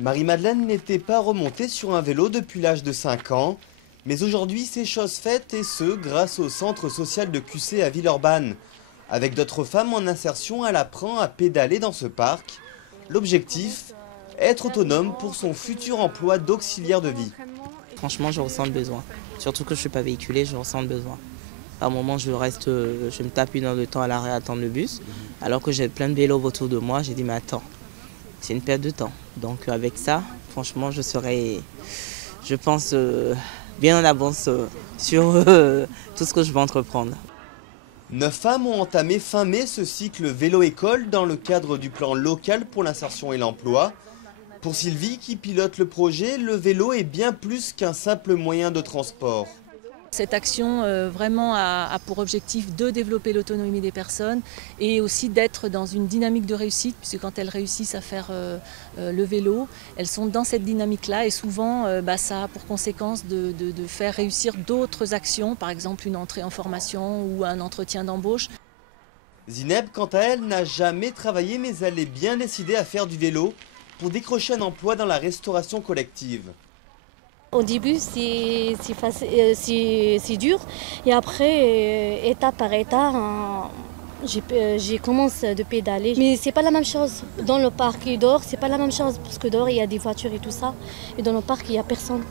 Marie-Madeleine n'était pas remontée sur un vélo depuis l'âge de 5 ans, mais aujourd'hui c'est chose faite et ce grâce au centre social de QC à Villeurbanne. Avec d'autres femmes en insertion, elle apprend à pédaler dans ce parc. L'objectif, être autonome pour son futur emploi d'auxiliaire de vie. Franchement, je ressens le besoin. Surtout que je ne suis pas véhiculée, je ressens le besoin. Par un moment, je me tape 1 heure de temps à l'arrêt à attendre le bus, alors que j'ai plein de vélos autour de moi. J'ai dit, mais attends, c'est une perte de temps. Donc avec ça, franchement, je serai, je pense, bien en avance sur tout ce que je vais entreprendre. 9 femmes ont entamé fin mai ce cycle vélo-école dans le cadre du plan local pour l'insertion et l'emploi. Pour Sylvie, qui pilote le projet, le vélo est bien plus qu'un simple moyen de transport. Cette action vraiment a pour objectif de développer l'autonomie des personnes et aussi d'être dans une dynamique de réussite, puisque quand elles réussissent à faire le vélo, elles sont dans cette dynamique-là et souvent ça a pour conséquence de faire réussir d'autres actions, par exemple une entrée en formation ou un entretien d'embauche. Zineb, quant à elle, n'a jamais travaillé mais elle est bien décidée à faire du vélo pour décrocher un emploi dans la restauration collective. Au début, c'est dur et après, étape par étape, j'ai commencé de pédaler. Mais c'est pas la même chose. Dans le parc et dehors, c'est pas la même chose parce que dehors, il y a des voitures et tout ça. Et dans le parc, il n'y a personne.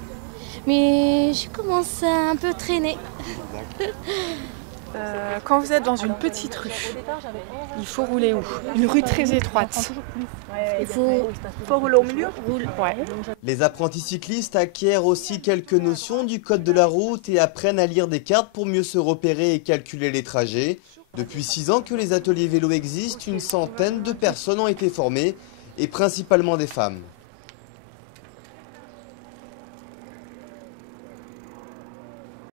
Mais je commence à un peu traîner. Quand vous êtes dans une petite rue, il faut rouler où? Une rue très étroite. Il faut rouler au milieu? Ouais. Les apprentis cyclistes acquièrent aussi quelques notions du code de la route et apprennent à lire des cartes pour mieux se repérer et calculer les trajets. Depuis 6 ans que les ateliers vélo existent, une centaine de personnes ont été formées et principalement des femmes.